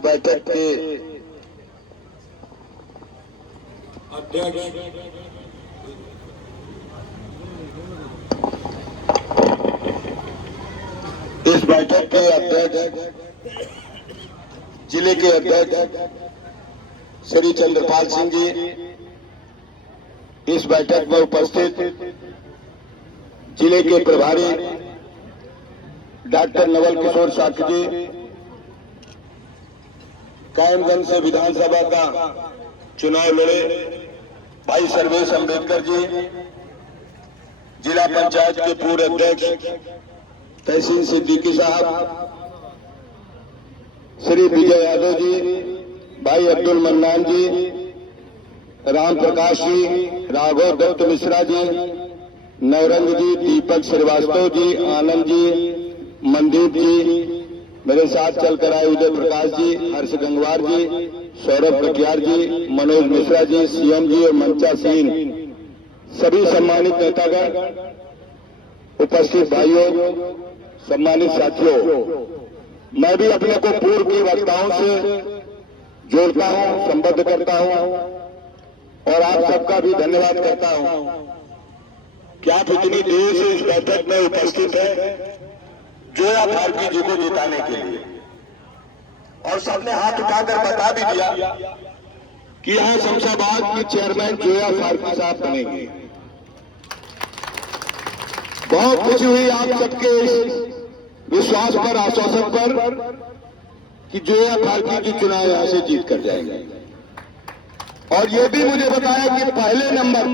बैठक के अध्यक्ष इस बैठक के अध्यक्ष जिले के अध्यक्ष श्री चंद्रपाल सिंह जी, इस बैठक में उपस्थित जिले के प्रभारी डॉक्टर नवल किशोर साक्य जी, कायमगंज से विधानसभा का चुनाव लड़े भाई सर्वेश अम्बेडकर जी, जिला पंचायत के पूर्व अध्यक्ष तहसील सिद्दीकी साहब, श्री विजय यादव जी, भाई अब्दुल मन्नान जी, राम प्रकाश जी, राघव दत्त मिश्रा जी, नवरंग जी, दीपक श्रीवास्तव जी, आनंद जी, मनदीप जी, मेरे साथ चलकर आए उदय प्रकाश जी, हर्ष गंगवार जी, सौरभ कटियार जी, मनोज मिश्रा जी, सीएम जी और मंचा सिंह, सभी सम्मानित नेतागण, उपस्थित भाइयों, सम्मानित साथियों, मैं भी अपने को पूर्व की वक्ताओं से जोड़ता हूं, संबद्ध करता हूं और आप सबका भी धन्यवाद करता हूं कि आप इतनी देर से इस बैठक में उपस्थित हैं जोया फारूकी जी को जिताने के लिए, और सबने हाथ उठाकर बता भी दिया कि यहां शमशाबाद के चेयरमैन जोया फारूकी साहब बनेंगे। बहुत खुशी हुई आप सबके विश्वास पर, आश्वासन पर कि जोया फारूकी जी चुनाव यहां से जीत कर जाएंगे। और ये भी मुझे बताया कि पहले नंबर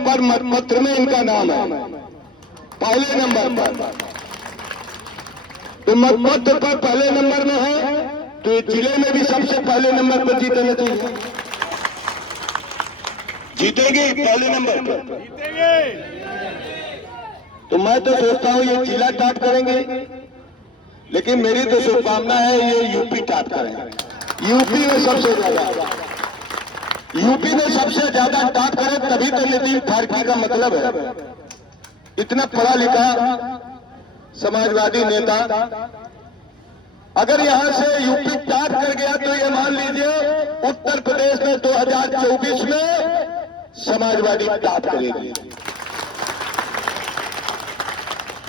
पर मतपत्र में इनका नाम है, पहले नंबर पर। तो मतपत्र पर पहले नंबर में है, तो जिले में भी सबसे पहले नंबर पर जीतना चाहिए। जीतेंगे पहले नंबर पर, जीतेंगे। तो मैं तो सोचता हूं ये जिला टॉप करेंगे, लेकिन मेरी तो शुभकामना है ये यूपी टॉप करेंगे। यूपी में सबसे ज्यादा टॉप करें, तभी तो नितिन फारूकी का मतलब है। इतना पढ़ा लिखा समाजवादी नेता अगर यहां से यूपी टॉप कर गया तो ये मान लीजिए उत्तर प्रदेश में 2024 में समाजवादी टॉप करेगी।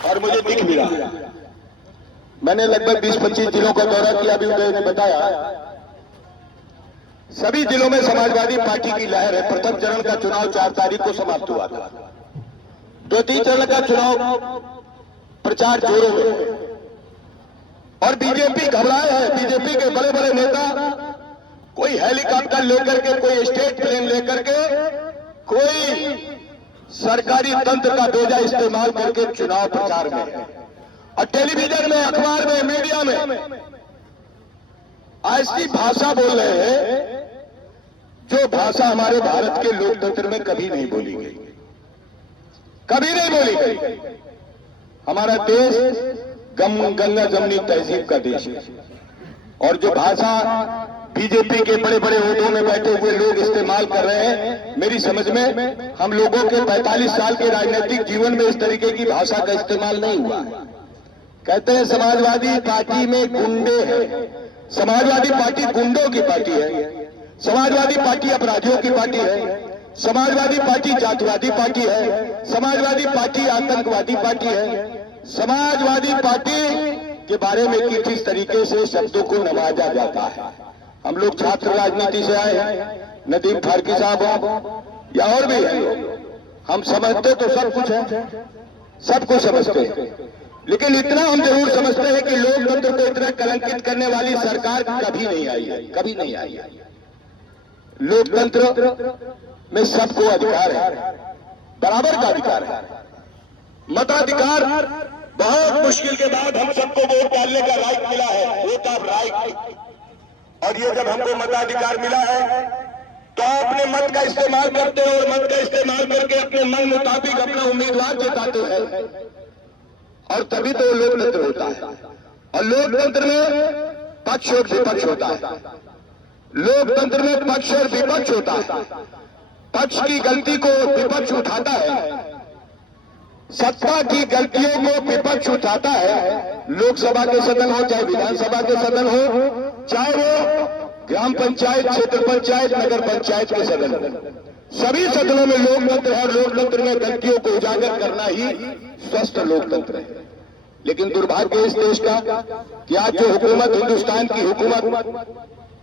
और मुझे दिख भी रहा, मैंने लगभग 20-25 जिलों का दौरा किया, अभी उदय ने बताया, सभी जिलों में समाजवादी पार्टी की लहर है। प्रथम चरण का चुनाव 4 तारीख को समाप्त हुआ था, द्वितीय चरण का चुनाव प्रचार जोरों में, और बीजेपी घबराए है। बीजेपी के बड़े बड़े नेता कोई हेलीकॉप्टर लेकर के, कोई स्टेट प्लेन लेकर के, कोई सरकारी तंत्र का बेजा इस्तेमाल करके चुनाव प्रचार में, और टेलीविजन में, अखबार में, मीडिया में ऐसी भाषा बोल रहे हैं जो भाषा हमारे भारत के लोकतंत्र में कभी नहीं बोली गई, कभी नहीं बोली गई। हमारा देश गंगा जमनी तहजीब का देश है, और जो भाषा बीजेपी के बड़े बड़े ओहदों में बैठे हुए लोग इस्तेमाल कर रहे हैं, मेरी समझ में हम लोगों के 45 साल के राजनीतिक जीवन में इस तरीके की भाषा का इस्तेमाल नहीं हुआ है। कहते हैं समाजवादी पार्टी में गुंडे हैं, समाजवादी पार्टी गुंडों की पार्टी है, समाजवादी पार्टी अपराधियों की पार्टी है, समाजवादी पार्टी जातिवादी पार्टी है, समाजवादी पार्टी आतंकवादी पार्टी है। समाजवादी पार्टी के बारे में किस तरीके से शब्दों को नवाजा जाता है। हम लोग छात्र राजनीति से आए हैं, नदीम फारूकी साहब हो या और भी है, हम समझते तो सब कुछ है, सब कुछ समझते हैं, लेकिन इतना हम जरूर समझते हैं कि लोकतंत्र को इतना कलंकित करने वाली सरकार कभी नहीं आई है, कभी नहीं आई है। लोकतंत्र में सबको अधिकार है, बराबर का अधिकार है। मताधिकार बहुत मुश्किल के बाद हम सबको वोट डालने का राइट मिला है, वोट ऑफ राइट। और ये जब हमको मताधिकार मिला है तो अपने मत का इस्तेमाल करते हैं, और मत का इस्तेमाल करके अपने मन मुताबिक अपना उम्मीदवार जिताते हैं, और तभी तो लोकतंत्र होता है। और लोकतंत्र में पक्ष और विपक्ष होता है, लोकतंत्र में पक्ष और विपक्ष होता है। पक्ष की गलती को विपक्ष उठाता है सत्ता की गलतियों को विपक्ष उठाता है, लोकसभा के सदन हो चाहे विधानसभा के सदन हो, चाहे वो ग्राम पंचायत, क्षेत्र पंचायत, नगर पंचायत के सदन हो, सभी सदनों में लोकतंत्र है। लोकतंत्र में गलतियों को उजागर करना ही स्वस्थ लोकतंत्र है। लेकिन दुर्भाग्य इस देश का कि आज जो हुकूमत, हिंदुस्तान की हुकूमत,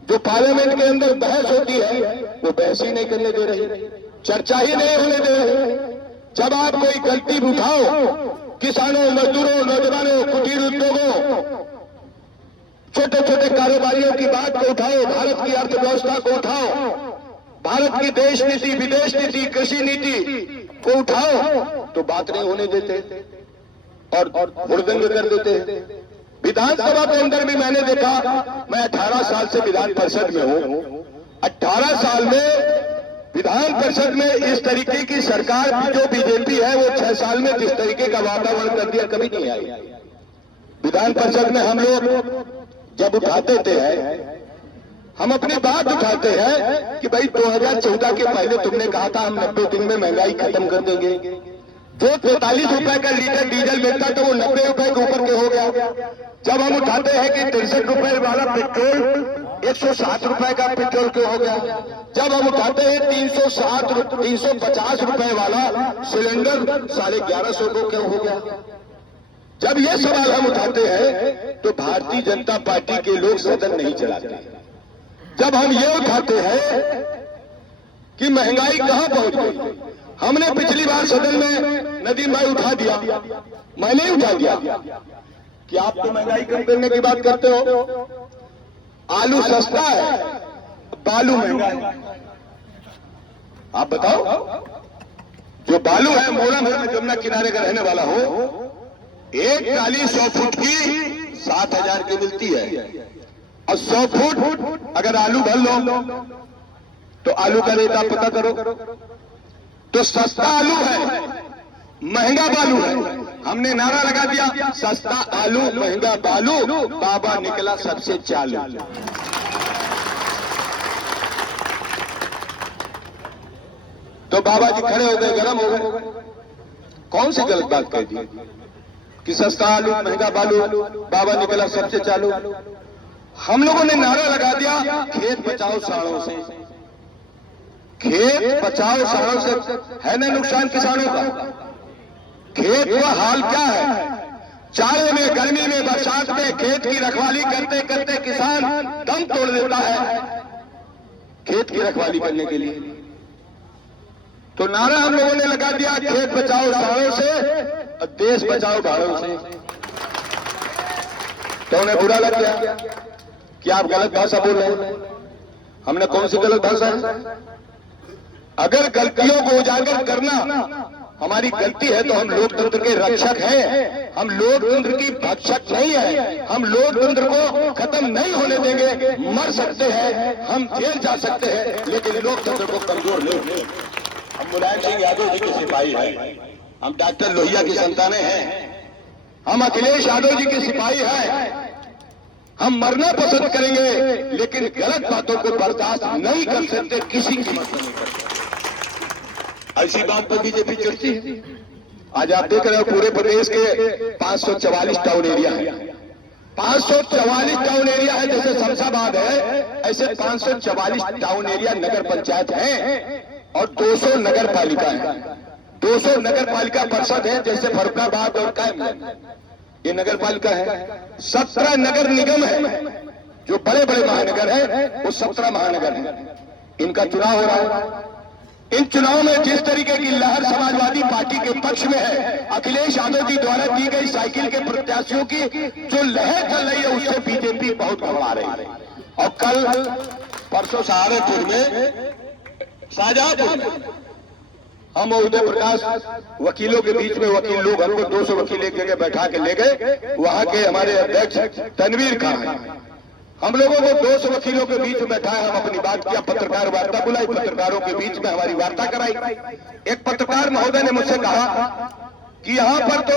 जो पार्लियामेंट के अंदर बहस होती है, वो बहस ही नहीं करने दे रही, चर्चा ही नहीं होने दे रही। जब आप कोई गलती उठाओ, किसानों, मजदूरों, नौजवानों, कुटीर उद्योगों, छोटे छोटे कारोबारियों की बात को उठाओ, भारत की अर्थव्यवस्था को उठाओ, भारत की देश नीति, विदेश नीति, कृषि नीति को उठाओ, तो बात नहीं होने देते और हुड़दंग कर देते। विधानसभा के अंदर भी मैंने देखा, मैं 18 साल से विधान परिषद में हूं, 18 साल में विधान परिषद में इस तरीके की सरकार जो बीजेपी है, वो 6 साल में जिस तरीके का वातावरण कर दिया, कभी नहीं आई। विधान परिषद में हम लोग जब उठाते थे, हम अपनी बात उठाते हैं कि भाई 2014 के पहले तुमने कहा था हम 90 दिन में महंगाई खत्म कर देंगे। जो 43 रुपए का लीटर डीजल मिलता था वो 90 रुपए के ऊपर के हो गया। जब हम उठाते हैं कि 63 रुपए वाला पेट्रोल 160 रुपए का पेट्रोल क्यों हो गया। जब हम उठाते हैं 350 रुपए वाला सिलेंडर 1150 को क्यों हो गया। जब ये सवाल हम उठाते हैं तो भारतीय जनता पार्टी के लोग सदन नहीं चलाते। जब हम ये उठाते हैं कि महंगाई कहां पहुंच गई, हमने पिछली बार सदन में नदीम भाई उठा दिया, मैंने ही उठा दिया कि आप तो महंगाई कम करने की बात करते हो, आलू सस्ता है, बालू महंगा है। आप बताओ, जो बालू है, मोरम है, मैं जमुना किनारे का रहने वाला हूं, एक ट्राली 100 फुट की 7,000 की मिलती है, और 100 फुट अगर आलू भर लो तो आलू का रेट आप पता करो, तो सस्ता आलू है, महंगा बालू है। हमने नारा लगा दिया, सस्ता आलू महंगा बालू, बाबा निकला सबसे चालू। तो बाबा जी खड़े हो गए, गरम हो गए। कौन सी गलत बात कह दी कि सस्ता आलू महंगा बालू, बाबा निकला सबसे चालू। हम लोगों ने नारा लगा दिया, खेत बचाओ साड़ों से। खेत बचाओ साड़ों से है ना नुकसान किसानों का। खेत का हाल क्या है, जाड़े में, गर्मी में, बरसात में खेत की रखवाली करते करते किसान दम तोड़ देता है खेत की रखवाली करने के लिए। तो नारा हम लोगों ने लगा दिया, खेत बचाओ साड़ों से और देश बचाओ भाड़ों से। तो उन्हें बुरा लग गया कि आप गलत भाषा बोल रहे हैं। हमने कौन सी गलत भाषा है? अगर गलतियों को उजागर करना हमारी गलती है तो हम लोकतंत्र के रक्षक हैं, हम लोकतंत्र की भक्षक नहीं है। हम लोकतंत्र को खत्म नहीं होने देंगे। मर सकते हैं, हम जेल जा सकते हैं, लेकिन लोकतंत्र को कमजोर नहीं। हम मुलायम सिंह यादव जी के सिपाही हैं, हम डॉक्टर लोहिया की संतानें हैं, हम अखिलेश यादव जी के सिपाही हैं। हम मरना पसंद करेंगे, लेकिन गलत बातों को बर्दाश्त नहीं कर सकते, किसी कीमत नहीं कर सकते। ऐसी बात पर बीजेपी चलती है। आज आप देख रहे हो पूरे प्रदेश के 544 टाउन एरिया है। 544 टाउन एरिया है, जैसे शमशाबाद है ऐसे 544 टाउन एरिया नगर पंचायत है और 200 नगर पालिका है। 200 नगर पालिका परिषद है, जैसे फरुखाबाद और कैम ये नगर पालिका है। 17 नगर निगम है, जो बड़े बड़े महानगर है वो 17 महानगर है। इनका चुनाव हो रहा है। इन चुनाव में जिस तरीके की लहर समाजवादी पार्टी के पक्ष में है, अखिलेश यादव जी द्वारा दी गई साइकिल के प्रत्याशियों की जो लहर चल रही है, उससे बीजेपी बहुत घबरा रही है। और कल परसों सहारनपुर में, शाहजहांपुर में हम उदय प्रकाश वकीलों के बीच में, वकील लोग हमको 200 वकील एक जगह बैठा के ले गए। वहां के हमारे अध्यक्ष तनवीर खान है, हम लोगों को 200 वकीलों के बीच में बैठाया, हम अपनी बात किया, पत्रकार वार्ता बुलाई, पत्रकारों के बीच में हमारी वार्ता कराई। एक पत्रकार महोदय ने मुझसे कहा कि यहां पर तो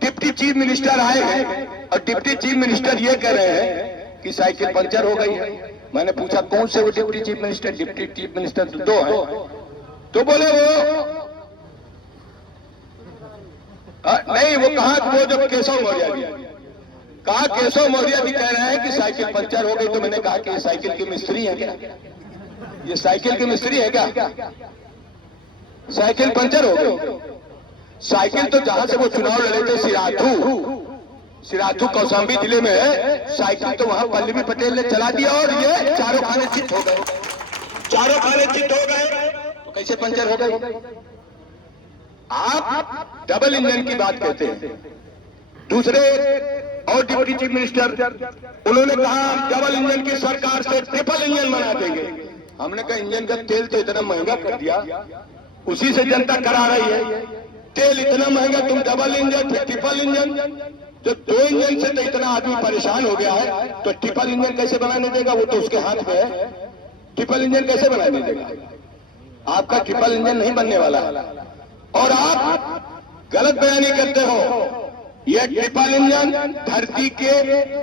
डिप्टी चीफ मिनिस्टर आए हैं और डिप्टी चीफ मिनिस्टर ये कह रहे हैं कि साइकिल पंचर हो गई है। मैंने पूछा कौन से वो deputy chief minister? Deputy chief minister तो 2 हैं। तो बोले वो नहीं, वो कहा वो जब केशव मौर्य जी कहा, केशव मौर्य जी कह रहे हैं कि साइकिल पंचर हो गई, तो मैंने कहा कि ये साइकिल के मिस्त्री है क्या? ये साइकिल के मिस्त्री है क्या? साइकिल पंचर हो गई। साइकिल तो जहां से वो चुनाव लड़े थे सिराथू कौशाम्बी जिले में है, साइकिल तो वहां पल्लवी पटेल ने चला दिया और ये चारों खाने चित हो गए, चारों खाने चित हो गए, तो कैसे पंचर हो गए? आप डबल इंजन की बात कहते हैं। दूसरे और डिप्टी चीफ मिनिस्टर उन्होंने कहा डबल इंजन की सरकार से ट्रिपल इंजन बना देंगे। हमने कहा इंजन का तेल तो इतना महंगा कर दिया, उसी से जनता करा रही है। तेल इतना महंगा, तुम डबल इंजन फिर ट्रिपल इंजन, तो दो इंजन से तो इतना आदमी परेशान हो गया है, तो ट्रिपल इंजन कैसे बनाने देगा? वो तो उसके हाथ में है। ट्रिपल इंजन कैसे बनाने देगा? आपका ट्रिपल इंजन नहीं बनने वाला है। और आप गलत बयानी करते हो। यह ट्रिपल इंजन धरती के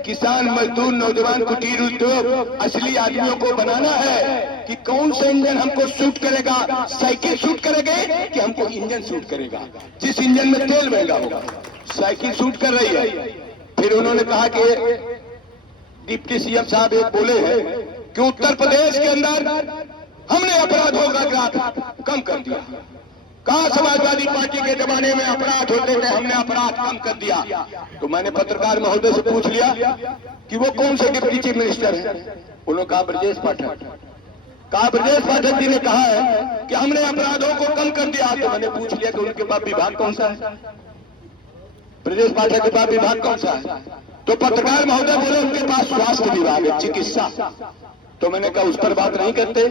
किसान, मजदूर, नौजवान, कुटीर उद्योग, असली आदमियों को बनाना है कि कौन सा इंजन हमको सूट करेगा। साइकिल सूट करेगा कि हमको इंजन सूट करेगा? जिस इंजन में तेल महंगा होगा, साइकिल सूट कर रही है। फिर उन्होंने कहा कि डिप्टी सीएम साहब एक बोले हैं कि उत्तर प्रदेश के अंदर हमने अपराधों का ग्राफ कम कर दिया। कहा समाजवादी पार्टी के जमाने में अपराध होते थे, हमने अपराध कम कर दिया। तो मैंने पत्रकार महोदय से पूछ लिया कि वो कौन से डिप्टी चीफ मिनिस्टर हैं? उन्होंने कहा ब्रजेश पाठक। कहा ब्रजेश पाठक जी ने कहा है कि हमने अपराधों को कम कर दिया। तो मैंने पूछ लिया कि उनके पास विभाग कौन सा है? ब्रजेश पाठक के पास विभाग कौन सा है? तो पत्रकार महोदय बोले उनके पास स्वास्थ्य विभाग है, चिकित्सा। तो मैंने कहा उस पर बात नहीं करते।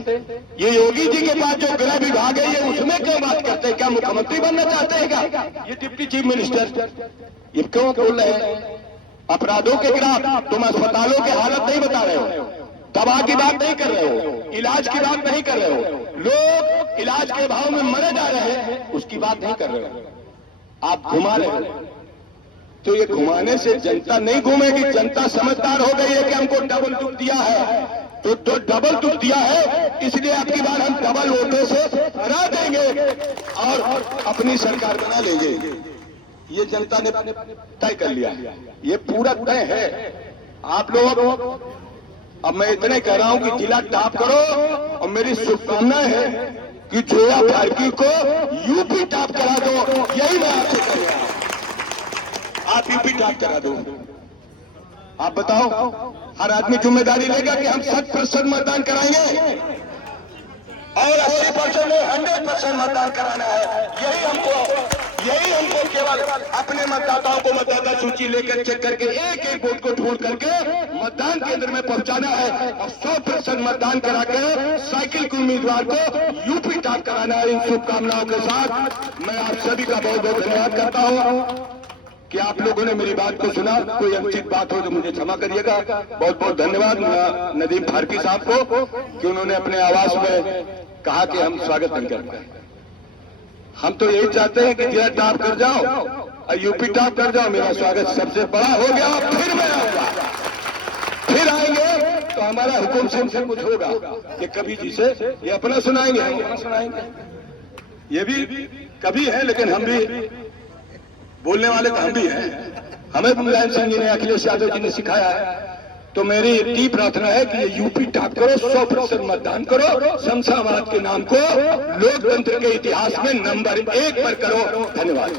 ये योगी जी के पास जो गृह विभाग है, ये उसमें क्यों बात करते हैं? क्या मुख्यमंत्री बनना चाहते हैं क्या ये डिप्टी चीफ मिनिस्टर? ये क्यों बोल रहे हैं अपराधों के खिलाफ? तुम अस्पतालों की हालत नहीं बता रहे हो, दवा की बात नहीं कर रहे हो, इलाज की बात नहीं कर रहे हो, लोग इलाज के अभाव में मरे जा रहे हैं, उसकी बात नहीं कर रहे हो। आप घुमा रहे हो। तो ये घुमाने से जनता नहीं घूमेगी। जनता समझदार हो गई है कि हमको डबल दुख दिया है, तो डबल दुख दिया है, इसलिए आपकी बार हम डबल वोटों से हरा देंगे और अपनी सरकार बना लेंगे। ये जनता ने तय कर लिया, ये पूरा तय है। आप लोग, अब मैं इतने कह रहा हूं कि जिला टॉप करो, और मेरी शुभकामनाएं है कि जोया फारकी को यूपी टॉप करा दो। यही मैं आपसे कह रहा हूं, आप यूपी टॉप करा दो। आप बताओ, हर आदमी जिम्मेदारी लेगा कि हम 100% मतदान कराएंगे और 80% में 100% मतदान कराना है। यही हमको केवल अपने मतदाताओं को मतदाता सूची लेकर चेक करके एक एक वोट को ढूंढ करके मतदान केंद्र में पहुंचाना है और 100% मतदान करा के साइकिल के उम्मीदवार को यूपी टॉप कराना है। इन शुभकामनाओं के साथ मैं आप सभी का बहुत बहुत धन्यवाद करता हूं कि आप लोगों ने मेरी बात को सुना। कोई अनुचित बात हो तो मुझे क्षमा करिएगा। बहुत बहुत धन्यवाद नदीम फारूकी साहब को कि उन्होंने अपने आवास में कहा कि हम स्वागत नहीं करते हैं। हम तो यही चाहते हैं कि जिला टॉप कर जाओ और यूपी टॉप कर जाओ। मेरा स्वागत सबसे बड़ा हो गया, फिर मैं आऊंगा, फिर आएंगे तो हमारा हुकुम सिंह से कुछ होगा। ये कभी जी से ये अपना सुनाएंगे, हम अपना सुनाएंगे। ये भी कभी है, लेकिन हम भी बोलने वाले तो हम भी हैं। हमें मुलायम सिंह जी ने, अखिलेश यादव जी ने सिखाया है। तो मेरी इतनी प्रार्थना है कि ये यूपी टॉप करो, 100% मतदान करो, शमशाबाद के नाम को लोकतंत्र के इतिहास में नंबर 1 पर करो। धन्यवाद।